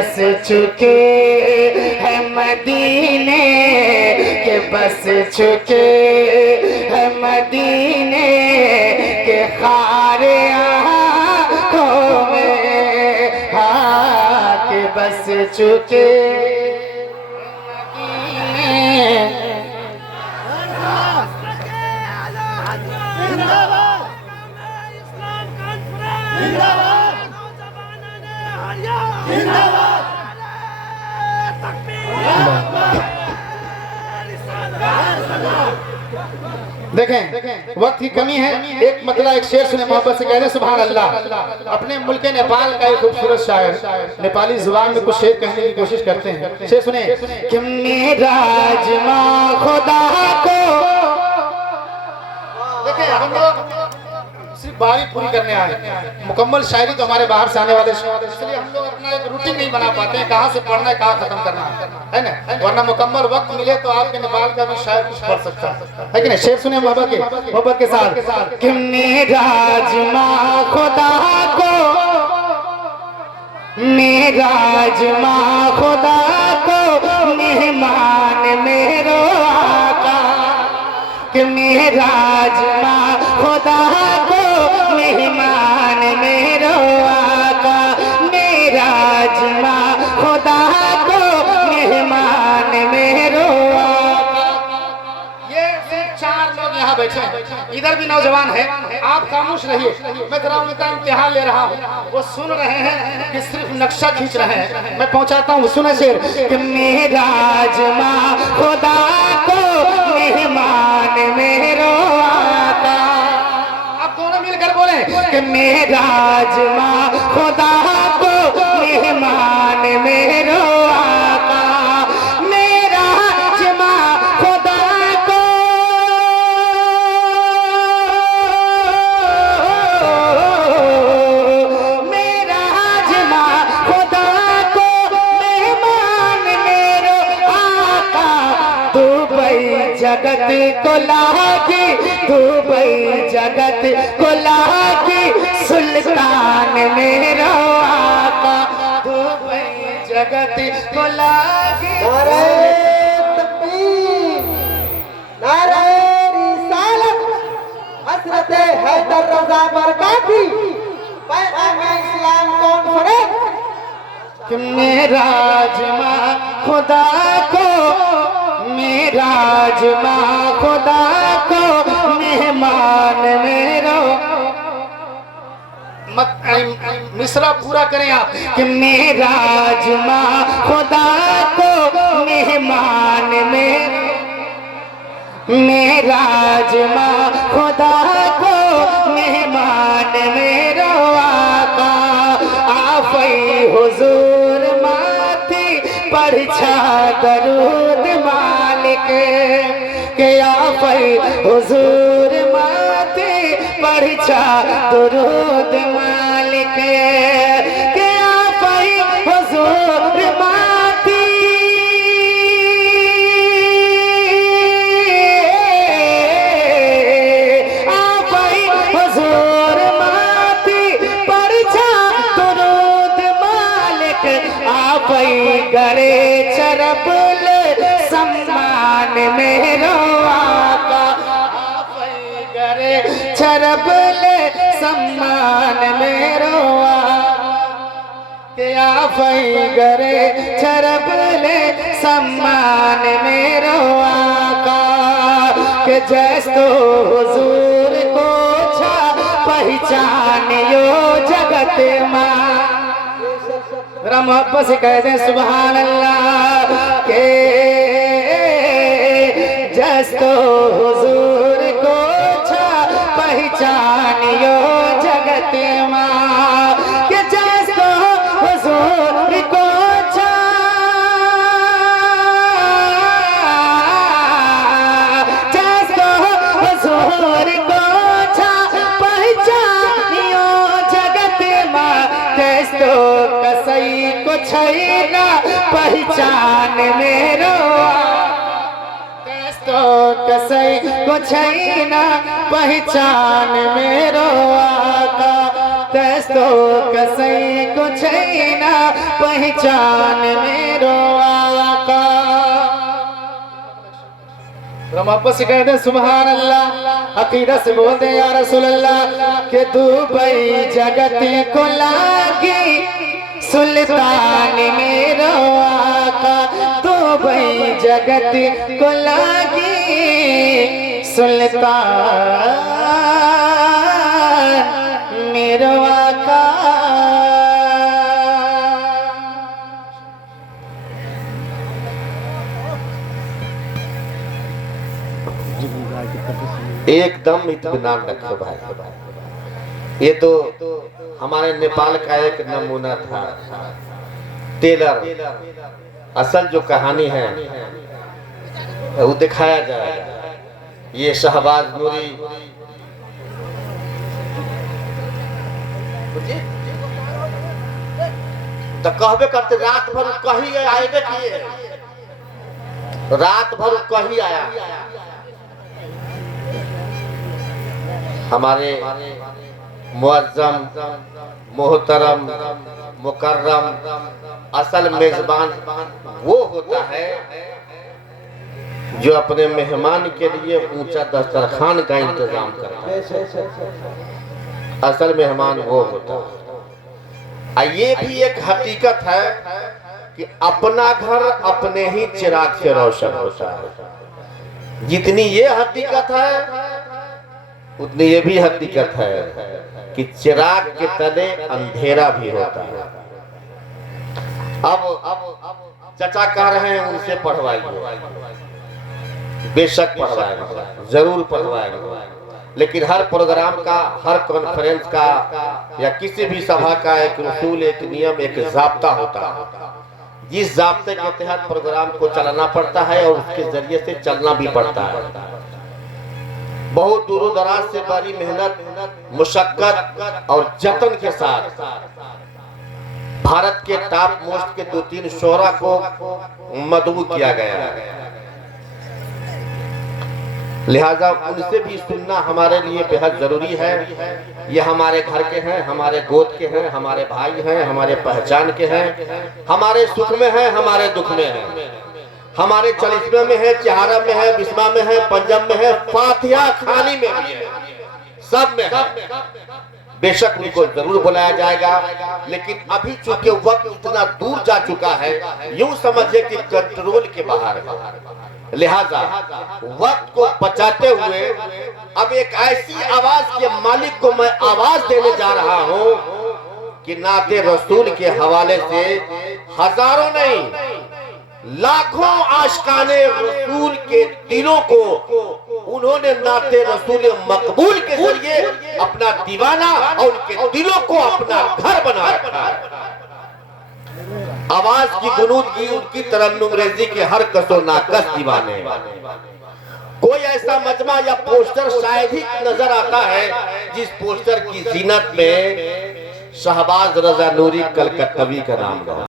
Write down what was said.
बस चुके हैं मदीने के बस चुके हैं मदीने के खारे आँखों में हाँ के बस चुके देखें वक्त की कमी है। एक मतलब एक शेर सुने मोहब्बत से, कह रहे सुभान अल्लाह। अपने मुल्क नेपाल का एक खूबसूरत शायर नेपाली जुबान में कुछ शेर कहने की कोशिश करते हैं। शेर सुने कि मेरा राजमा खुदा को। देखें हम लोग सिर्फ बारी पूरी करने आए, मुकम्मल शायरी तो हमारे बाहर से आने वाले, इसलिए हम लोग अपना एक रूटीन नहीं बना पाते हैं कहाँ से पढ़ना है कहाँ खत्म करना है ना। वरना मुकम्मल वक्त मिले तो आपके नेपाल का भी शायद कुछ पढ़ सकता है कि नहीं। शेर सुने मोहब्बत के साथ कि मेरा राजमा खुदा को, मेरा राजमा खुदा को मेहमान मेरो आका कि मेरा राजमा खुदा को मेहमान मेरो आका, मेरा राजमा खुदा को मेहमान मेरो आका। ये सिर्फ 4 लोग यहाँ बैठे हैं, इधर भी नौजवान है। आप खामोश रहिए, मैं जरा उनका इम्तिहान ले रहा हूँ। वो सुन रहे हैं कि सिर्फ नक्शा खींच रहे हैं, मैं पहुँचाता हूँ। सुने शेर कि मेरा राजमा खुदा को मेहमान मेरो आका। आप दोनों मिलकर बोले कि मेरा राजमा खुदा को मेहमान मेरो आका, मेरा राजमा खुदा को मेरा राजमा खुदा को मेहमान मेरो आका। दुबई जगत को लागी, दुबई जगत को लागी सुल्तान मेरो आका, दुबई जगत को लागी। नारे तकबीर, नारे रिसालत, हज़रत हैदर रज़ा बरकाती, पैग़ाम इस्लाम कॉन्फ्रेंस। कि मेरा राजमा खुदा को, मेरा राजमा खुदा को मेहमान मेरो। मिसरा पूरा करें आप कि मेरा राजमा खुदा को मेहमान मेरो, मेरा राजमा खुदा को मेहमान मेरो आका। आफई हुजूर माथे परछा दरूद मालिक के, आफई हुजूर माथे परछा दरूद मालिक के, आफई हुजूर माथे आफई हुजूर माथे परछा दरूद मालिक, आफई गरे चरबुल सम्मान मेरो आका, आफई गरे चरबुल सम्मान मेरो आका, के आफई गरे चरबुल सम्मान मेरो आका। के जैस्तो हुजूर को छा पहचानियो जगत माँ। जरा मोहब्बत से कह दें सुभान अल्लाह। के जस्तो हुजूर को छा पहचानियो जगत माँ, के जस्तो हुजूर को छा, जस्तो हुजूर को छा पहचानियो जगत माँ। जस्तो कसई को छैना पहचान मेरो, तो कसई को छैना पहचान मेरो आका, तो कसई को पूछे ना पहचान मेरो आका। हम आपस से कहते सुभान अल्लाह, अकीदत से बोलते या रसूल अल्लाह के दुबई जगत को लागी सुल्तान मेरो आका। दुबई जगत को लागी सुल्तान मेरो आका। एकदम इत्मीनान रखो भाई। ये तो हमारे नेपाल का एक नमूना था। टेलर असल जो कहानी है वो दिखाया जाएगा। ये शहबाज नूरी तो कहबे करते रात भर कहीं आएगा किए, रात भर कहीं आया। हमारे मुअज्जम मोहतरम मुकर्रम असल मेजबान वो होता है जो अपने मेहमान के लिए ऊंचा दस्तरखान का इंतजाम करता है। असल मेहमान वो होता है। ये भी एक हकीकत है कि अपना घर अपने ही चिराग से रोशन होता है। जितनी ये हकीकत है उतनी ये भी हकीकत है कि चिराग के तले अंधेरा भी होता है। अब चचा कह रहे हैं उनसे पढ़वाइए, बेशक पढ़वाएंगे, जरूर पढ़वाएंगे, लेकिन हर प्रोग्राम का, हर कॉन्फ्रेंस का या किसी भी सभा का एक उसूल, एक नियम, एक जाब्ता होता है। जिस जाब्ते के तहत प्रोग्राम को चलाना पड़ता है और उसके जरिए से चलना भी पड़ता है। बहुत दूर दराज से बड़ी मेहनत, मुशक्कत और जतन के साथ भारत के टॉप मोस्ट के 2-3 शोरा को मदऊ किया गया है। लिहाजा उनसे भी सुनना हमारे लिए बेहद जरूरी है। ये हमारे घर के हैं, हमारे गोद के हैं, हमारे भाई हैं, हमारे पहचान के हैं, हमारे सुख में हैं, हमारे दुख में हैं, हमारे चलिस्मे में है, चहारा में है, बिस्मा में है, पंजाब में है, फातिहा खानी में भी है, सब में है। बेशक उनको जरूर बुलाया जाएगा, लेकिन अभी चूंकि वक्त इतना दूर जा चुका है, यूं समझिए कि कंट्रोल के बाहर है। लिहाजा वक्त को बचाते हुए अब एक ऐसी आवाज के मालिक को मैं आवाज देने जा रहा हूं कि नाते रसूल के हवाले से हजारों नहीं लाखों आशिकाने रसूल के दिलों को उन्होंने नाते रसूल मकबूल के जरिए अपना दीवाना और उनके दिलों को अपना घर बना रखा है। आवाज की गुनूद की, उनकी तरन्नुम रेजी के हर कसो नाकस दीवाने। कोई ऐसा मजमा या पोस्टर शायद ही नजर आता है जिस पोस्टर की जीनत में शहबाज रजा नूरी कलकत्तवी का नाम रहा।